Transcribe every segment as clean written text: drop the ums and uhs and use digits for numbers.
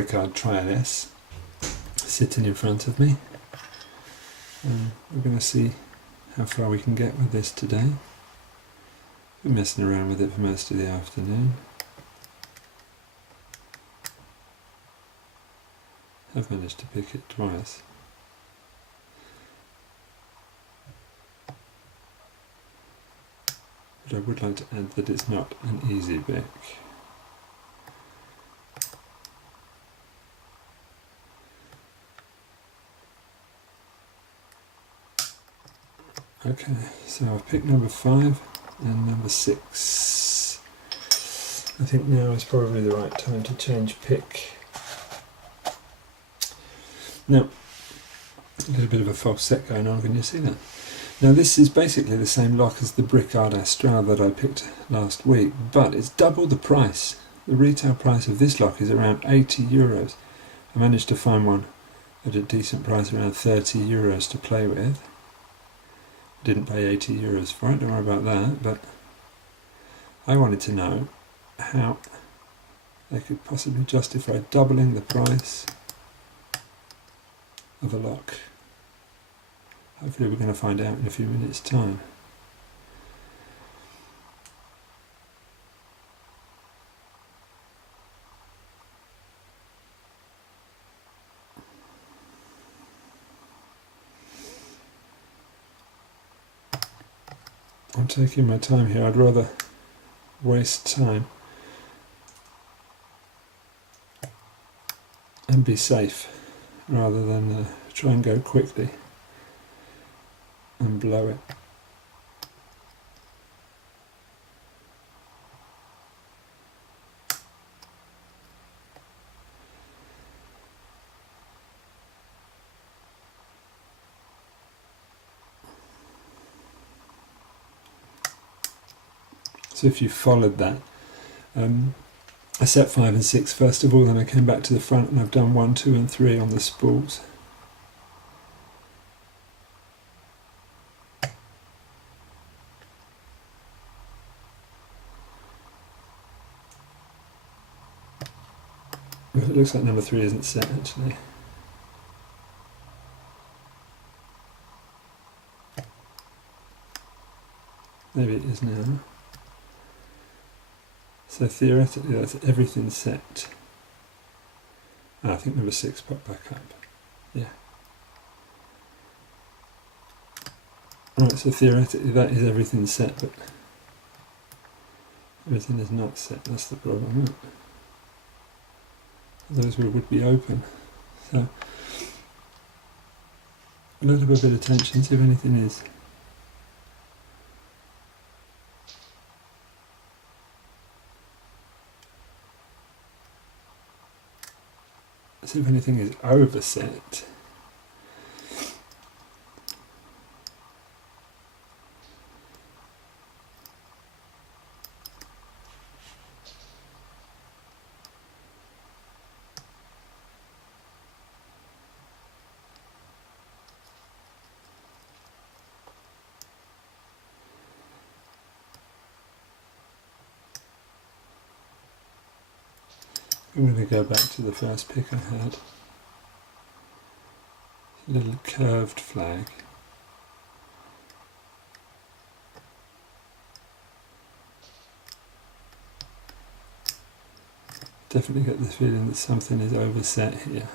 Bricard Trial S sitting in front of me. We're going to see how far we can get with this today. Been messing around with it for most of the afternoon. I've managed to pick it twice. But I would like to add that it's not an easy pick. Okay, so I've picked number 5 and number 6. I think now is probably the right time to change pick. Now, a little bit of a false set going on, can you see that? Now this is basically the same lock as the Bricard S that I picked last week, but it's double the price. The retail price of this lock is around €80. I managed to find one at a decent price, around €30 to play with. Didn't pay €80 for it, don't worry about that, but I wanted to know how they could possibly justify doubling the price of a lock. Hopefully we're going to find out in a few minutes' time. I'm taking my time here. I'd rather waste time and be safe rather than try and go quickly and blow it. So if you followed that, I set 5 and 6 first of all, then I came back to the front and I've done 1, 2 and 3 on the spools. It looks like number 3 isn't set actually. Maybe it is now. So theoretically that's everything set. I think number 6 popped back up. Yeah. Alright, so theoretically that is everything set, but everything is not set. That's the problem, isn't it? Those would be open. So a little bit of attention, see if anything is. See if anything is overset. I'm going to go back to the first pick I had. A little curved flag. Definitely get the feeling that something is overset here.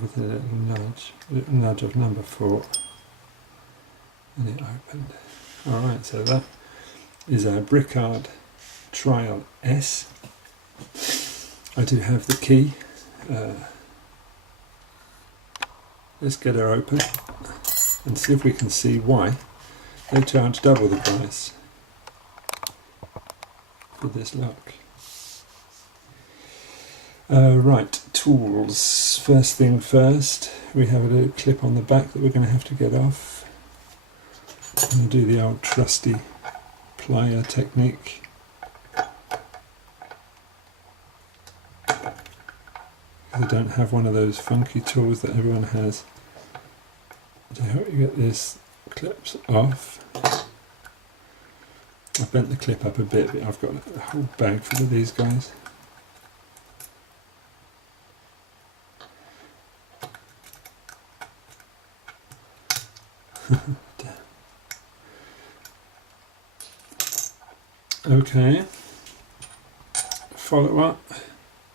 With a little nudge of number 4, and it opened. Alright, so that is our Bricard Trial S. I do have the key. Let's get her open and see if we can see why they charge double the price for this lock. Right, tools. First thing first, we have a little clip on the back that we're going to have to get off. I'm going to do the old trusty plier technique. because I don't have one of those funky tools that everyone has to help you get these clips off. I've bent the clip up a bit, but I've got a whole bag full of these guys. Okay, follow up,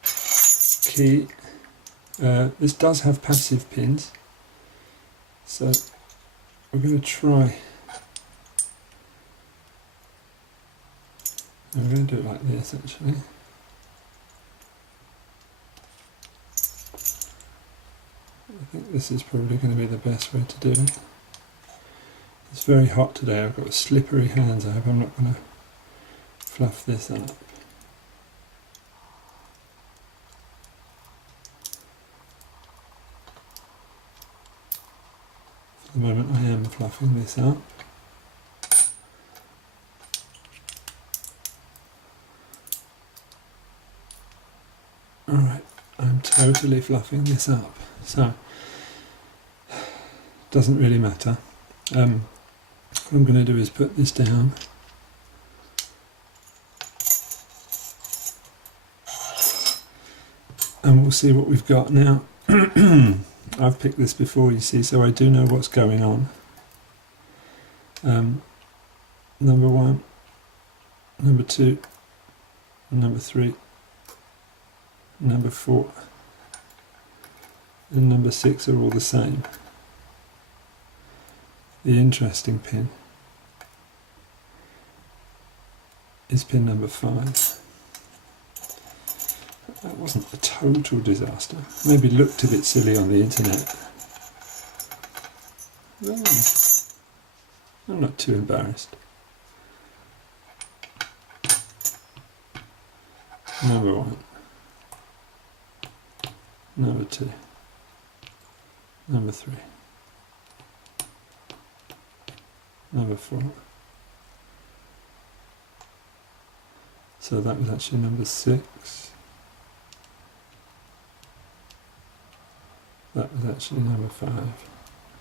key. This does have passive pins, so we're going to try. I'm going to do it like this actually. I think this is probably going to be the best way to do it. It's very hot today, I've got slippery hands, I hope I'm not going to fluff this up. For the moment I am fluffing this up. Alright, I'm totally fluffing this up, so doesn't really matter. What I'm going to do is put this down. And we'll see what we've got now. I've picked this before, you see, so I do know what's going on. Number 1, number 2, number 3, number 4, and number 6 are all the same. The interesting pin is pin number 5. That wasn't a total disaster. Maybe looked a bit silly on the internet. Well, I'm not too embarrassed. Number 1. Number 2. Number 3. Number 4. So that was actually number 6. That was actually number 5.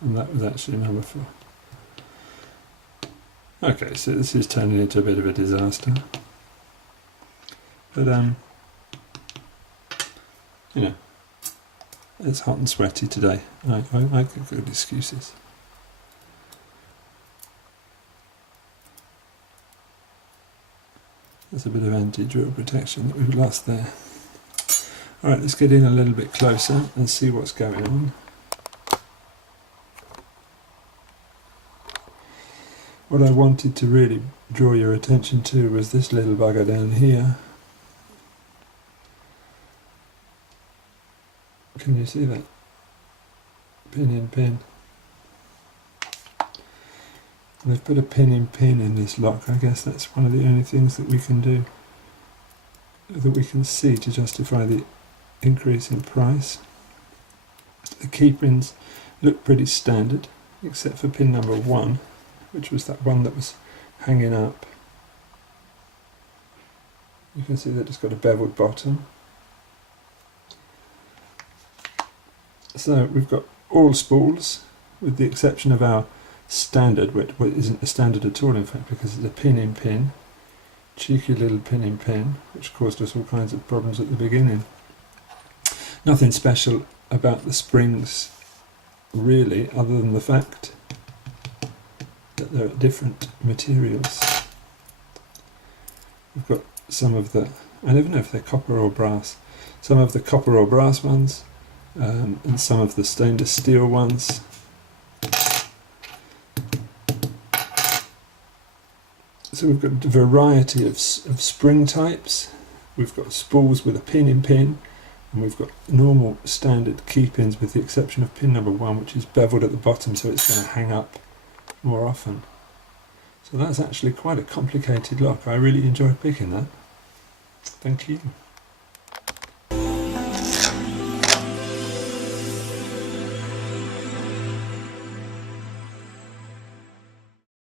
And that was actually number 4. Okay, so this is turning into a bit of a disaster. But, you know, it's hot and sweaty today. I got good excuses. There's a bit of anti-drill protection that we've lost there. Alright, let's get in a little bit closer and see what's going on. What I wanted to really draw your attention to was this little bugger down here. Can you see that? Pin in pin. We've put a pin in pin in this lock. I guess that's one of the only things that we can do, that we can see to justify the increase in price. The key pins look pretty standard, except for pin number 1, which was that one that was hanging up. You can see that it's got a beveled bottom. So we've got all spools, with the exception of our standard, which isn't a standard at all in fact, because it's a pin in pin, cheeky little pin in pin, which caused us all kinds of problems at the beginning. Nothing special about the springs really, other than the fact that they're different materials. We've got some of the, I never know if they're copper or brass, some of the copper or brass ones, and some of the stainless steel ones. So we've got a variety of spring types. We've got spools with a pin in pin, and we've got normal standard key pins, with the exception of pin number 1, which is beveled at the bottom, so it's going to hang up more often. So that's actually quite a complicated lock. I really enjoyed picking that. Thank you.